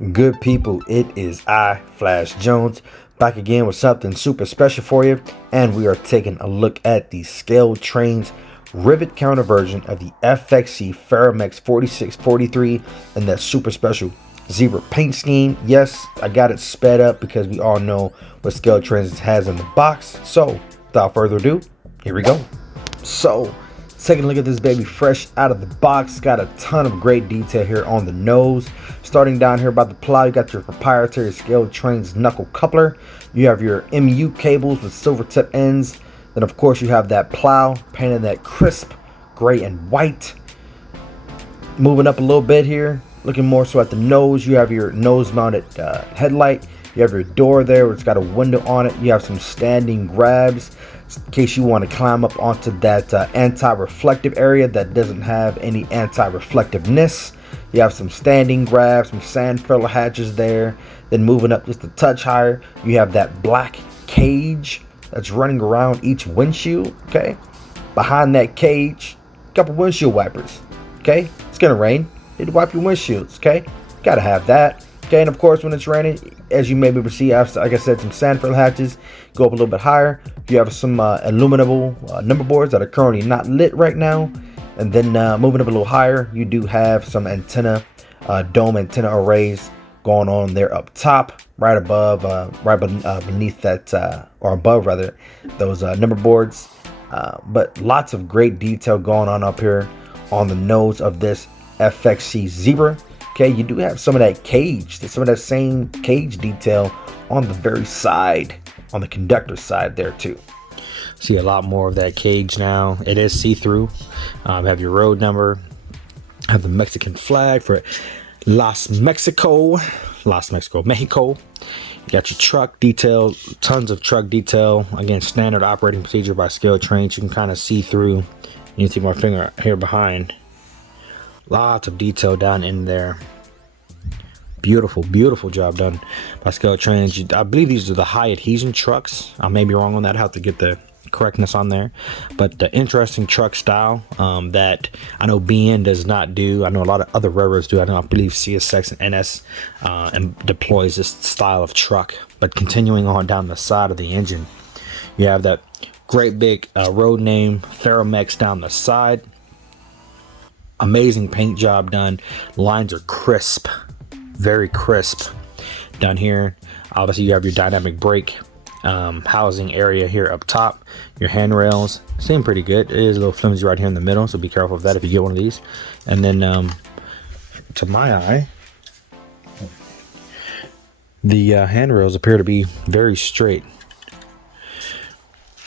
Good people, it is I, Flash Jones, back again with something super special for you, and we are taking a look at the ScaleTrains rivet counter version of the FXC Ferromex 4643 and that super special zebra paint scheme. Yes, I got it sped up because we all know what ScaleTrains has in the box. So without further ado, here we go. So taking a look at this baby fresh out of the box, got a ton of great detail here on the nose. Starting down here by the plow, you got your proprietary ScaleTrains knuckle coupler. You have your MU cables with silver tip ends. Then of course you have that plow painted that crisp gray and white. Moving up a little bit here, looking more so at the nose, you have your nose mounted headlight. You have your door there where it's got a window on it. You have some standing grabs in case you want to climb up onto that anti-reflective area that doesn't have any anti-reflectiveness. You have some standing grabs, some sand filler hatches there. Then moving up just a touch higher, you have that black cage that's running around each windshield. Okay, behind that cage, a couple windshield wipers. Okay, it's gonna rain, you need to wipe your windshields. Okay, gotta have that. Okay, and of course when it's raining, as you may be able to see, like I said, some sand fill hatches. Go up a little bit higher, you have some illuminable number boards that are currently not lit right now. And then moving up a little higher, you do have some antenna, dome antenna arrays going on there up top, right above, beneath that, or above rather, those number boards. But lots of great detail going on up here on the nose of this FXC Zebra. Okay, you do have some of that cage, some of that same cage detail on the very side, on the conductor side there too. See a lot more of that cage now. It is see-through. Have your road number, have the Mexican flag for Mexico. You got your truck detail, tons of truck detail. Again, standard operating procedure by ScaleTrains. You can kind of see through. You can see my finger here behind. Lots of detail down in there. Beautiful, beautiful job done by ScaleTrains. I believe these are the high adhesion trucks. I may be wrong on that. I have to get the correctness on there, but the interesting truck style that I know BN does not do. I know a lot of other railroads do. I believe CSX and NS and deploys this style of truck. But continuing on down the side of the engine, you have that great big road name Ferromex down the side. Amazing paint job done. Lines are crisp, very crisp down here. Obviously you have your dynamic brake housing area here up top. Your handrails seem pretty good. It is a little flimsy right here in the middle, so be careful of that if you get one of these. And then to my eye, the handrails appear to be very straight.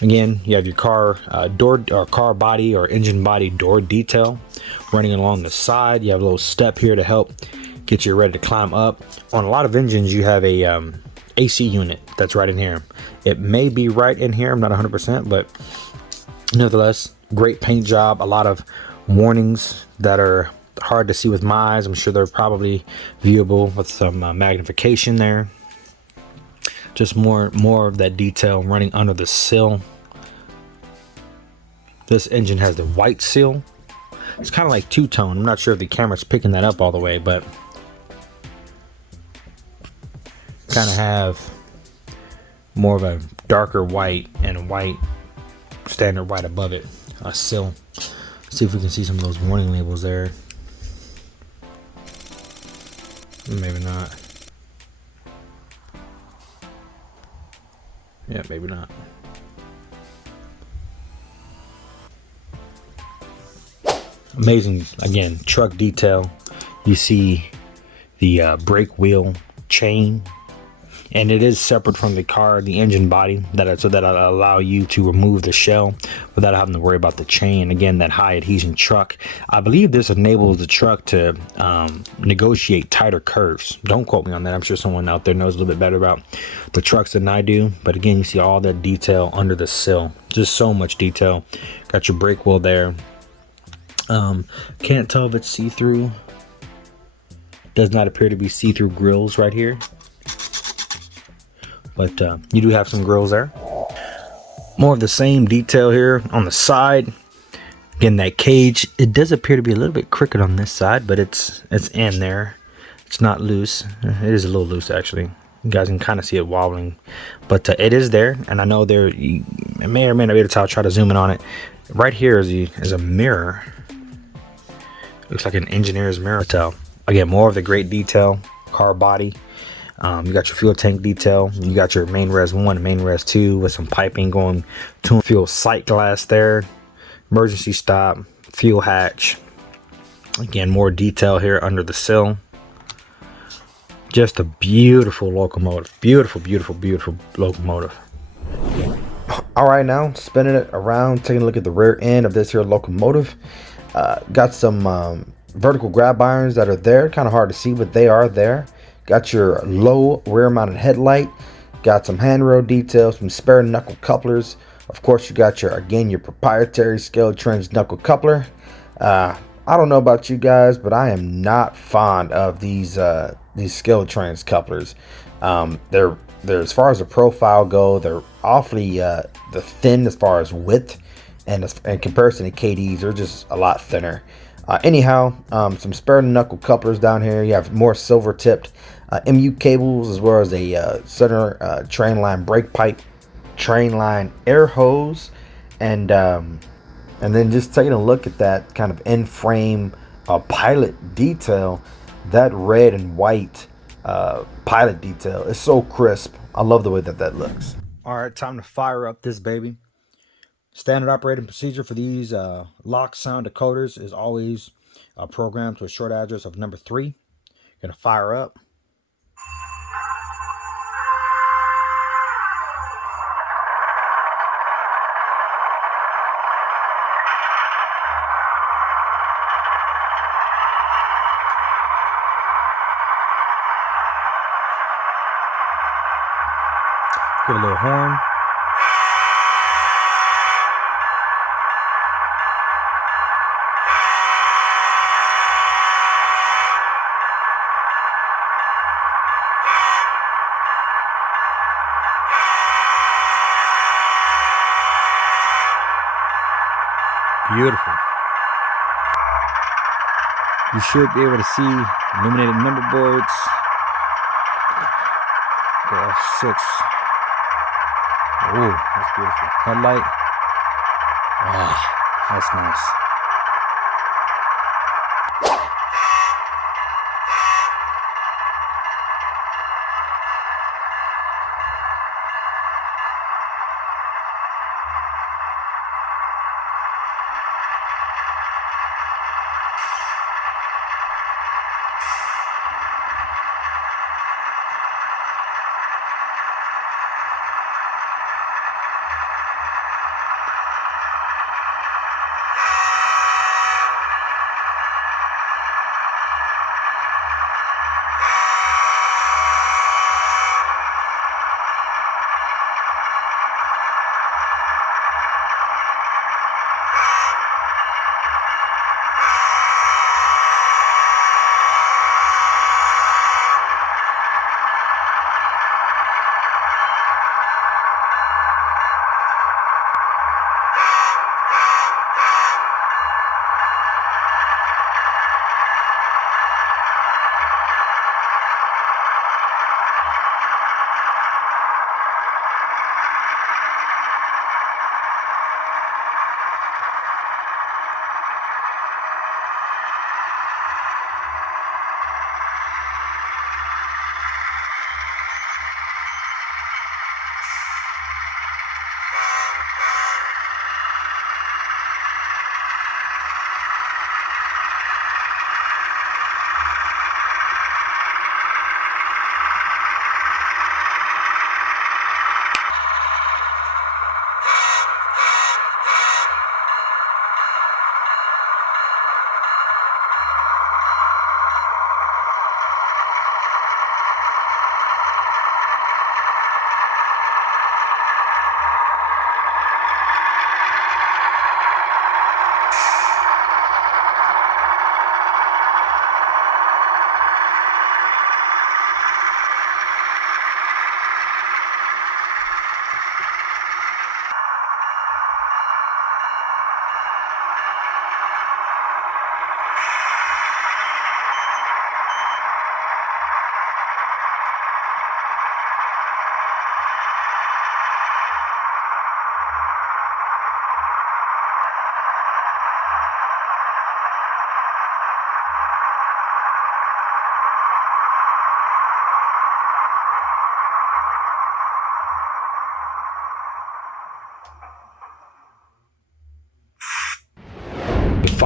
Again, you have your car door or car body or engine body door detail running along the side. You have a little step here to help get you ready to climb up. On a lot of engines you have a AC unit that's right in here. It may be right in here, I'm not 100%, but nevertheless, great paint job. A lot of warnings that are hard to see with my eyes. I'm sure they're probably viewable with some magnification there. Just more of that detail running under the sill. This engine has the white seal. It's kind of like two-tone. I'm not sure if the camera's picking that up all the way, but kind of have more of a darker white and a white, standard white above it, a sill. Let's see if we can see some of those warning labels there. Maybe not. Yeah, maybe not. Amazing, again, truck detail. You see the brake wheel chain, and it is separate from the car, the engine body, so that'll allow you to remove the shell without having to worry about the chain. Again, that high adhesion truck. I believe this enables the truck to negotiate tighter curves. Don't quote me on that. I'm sure someone out there knows a little bit better about the trucks than I do. But again, you see all that detail under the sill. Just so much detail. Got your brake wheel there. Can't tell if it's see-through. Does not appear to be see-through grills right here. But you do have some grills there. More of the same detail here on the side. Again, that cage, it does appear to be a little bit crooked on this side, but it's in there. It's not loose. It is a little loose actually. You guys can kind of see it wobbling, but it is there. And I know there, you may or may not be able to tell. I'll try to zoom in on it. Right here is a mirror. Looks like an engineer's mirror. Tell again, more of the great detail. Car body. You got your fuel tank detail. You got your main res 1 and main res 2 with some piping going to fuel sight glass there. Emergency stop, fuel hatch. Again, more detail here under the sill. Just a beautiful locomotive. Beautiful, beautiful, beautiful locomotive. All right, now spinning it around, taking a look at the rear end of this here locomotive. Got some vertical grab irons that are there. Kind of hard to see, but they are there. Got your low rear mounted headlight. Got some handrail details, some spare knuckle couplers. Of course, you got your proprietary ScaleTrains knuckle coupler. I don't know about you guys, but I am not fond of these ScaleTrains couplers. They're as far as the profile go, they're awfully thin as far as width, and in comparison to KDs, they're just a lot thinner. Anyhow, some spare knuckle couplers down here. You have more silver tipped MU cables, as well as a center train line brake pipe, train line air hose, and then just taking a look at that kind of in frame pilot detail. That red and white pilot detail is so crisp. I love the way that looks. All right, time to fire up this baby. Standard operating procedure for these lock sound decoders is always programmed to a short address of number 3. Gonna fire up. Get a little horn. Beautiful. You should be able to see illuminated number boards. F6. Oh, that's beautiful. Headlight. Ah, that's nice.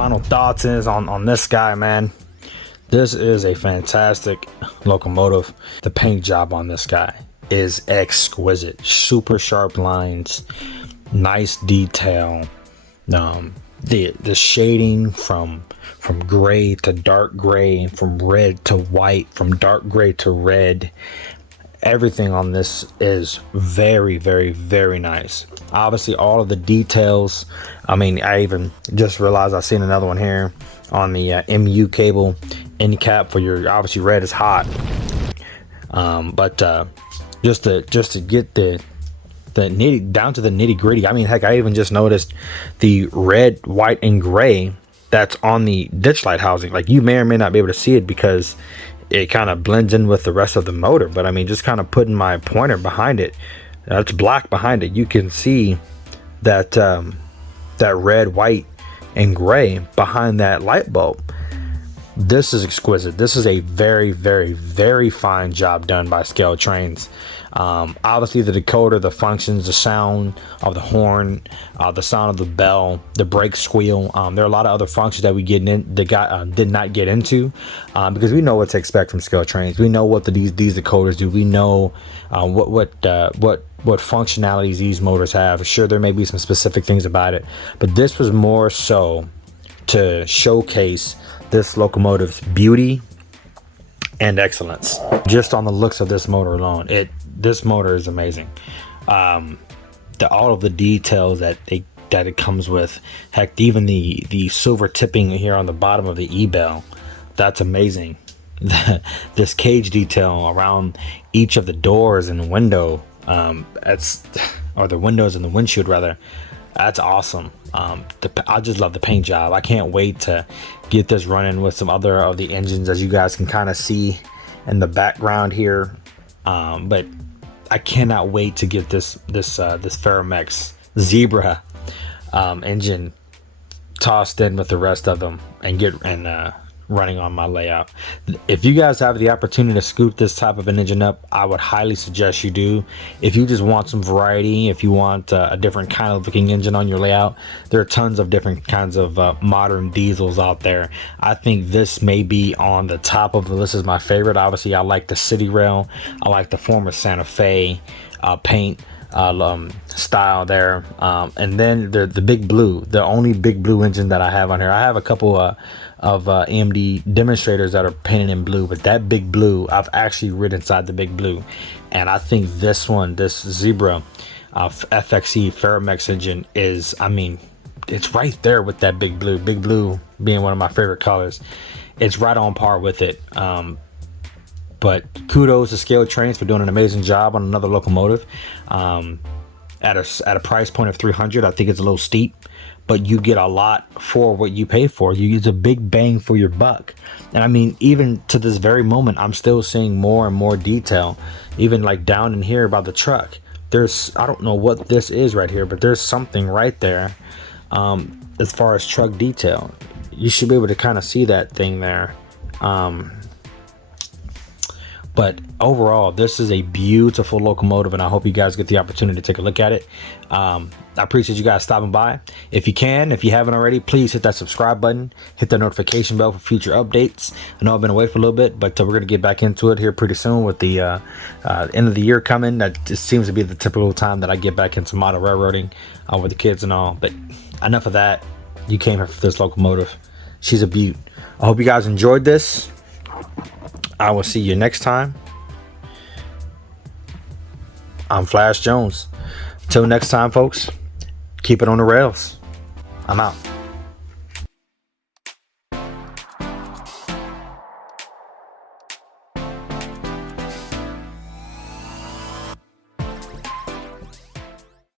final thoughts is on this guy, man. This is a fantastic locomotive. The paint job on this guy is exquisite. Super sharp lines, nice detail. The shading from gray to dark gray, from red to white, from dark gray to red. Everything on this is very, very, very nice. Obviously, all of the details. I mean, I even just realized I seen another one here on the MU cable end cap for your, obviously red is hot. But just to get the nitty down to the nitty gritty. I mean, heck, I even just noticed the red, white, and gray that's on the ditch light housing. Like, you may or may not be able to see it because it kind of blends in with the rest of the motor, but I mean, just kind of putting my pointer behind it, that's black behind it, you can see that that red, white, and gray behind that light bulb. This is exquisite. This is a very, very, very fine job done by ScaleTrains. Obviously, the decoder, the functions, the sound of the horn, the sound of the bell, the brake squeal. There are a lot of other functions that we did not get into because we know what to expect from ScaleTrains. We know what these decoders do. We know what functionalities these motors have. Sure, there may be some specific things about it, but this was more so to showcase this locomotive's beauty and excellence. Just on the looks of this motor alone, this motor is amazing. All of the details that it comes with, heck, even the silver tipping here on the bottom of the E-bell, that's amazing. This cage detail around each of the doors and window, or the windows and the windshield rather, that's awesome. I just love the paint job. I can't wait to get this running with some other of the engines, as you guys can kind of see in the background here. But I cannot wait to get this Ferromex Zebra engine tossed in with the rest of them and get running on my layout. If you guys have the opportunity to scoop this type of an engine up, I would highly suggest you do. If you just want some variety, if you want a different kind of looking engine on your layout, there are tons of different kinds of modern diesels out there. I think this may be on the top of the list as my favorite. Obviously, I like the City Rail. I like the former Santa Fe paint style there, and then the Big Blue, the only Big Blue engine that I have on here. I have a couple of AMD demonstrators that are painted in blue, but that Big Blue, I've actually ridden inside the Big Blue, and I think this Zebra FXE Ferromex engine is, I mean, it's right there with that Big Blue. Big Blue being one of my favorite colors, it's right on par with it. But kudos to ScaleTrains for doing an amazing job on another locomotive. At a price point of $300, I think it's a little steep, but you get a lot for what you pay for. You use a big bang for your buck. And I mean, even to this very moment, I'm still seeing more and more detail, even like down in here by the truck. I don't know what this is right here, but there's something right there. As far as truck detail, you should be able to kind of see that thing there. But overall, this is a beautiful locomotive, and I hope you guys get the opportunity to take a look at it. I appreciate you guys stopping by. If you haven't already, please hit that subscribe button, hit the notification bell for future updates. I know I've been away for a little bit, but we're going to get back into it here pretty soon with the end of the year coming. That just seems to be the typical time that I get back into model railroading with the kids and all. But enough of that. You came here for this locomotive. She's a beaut. I hope you guys enjoyed this. I will see you next time. I'm Flash Jones. Till next time, folks, keep it on the rails. I'm out.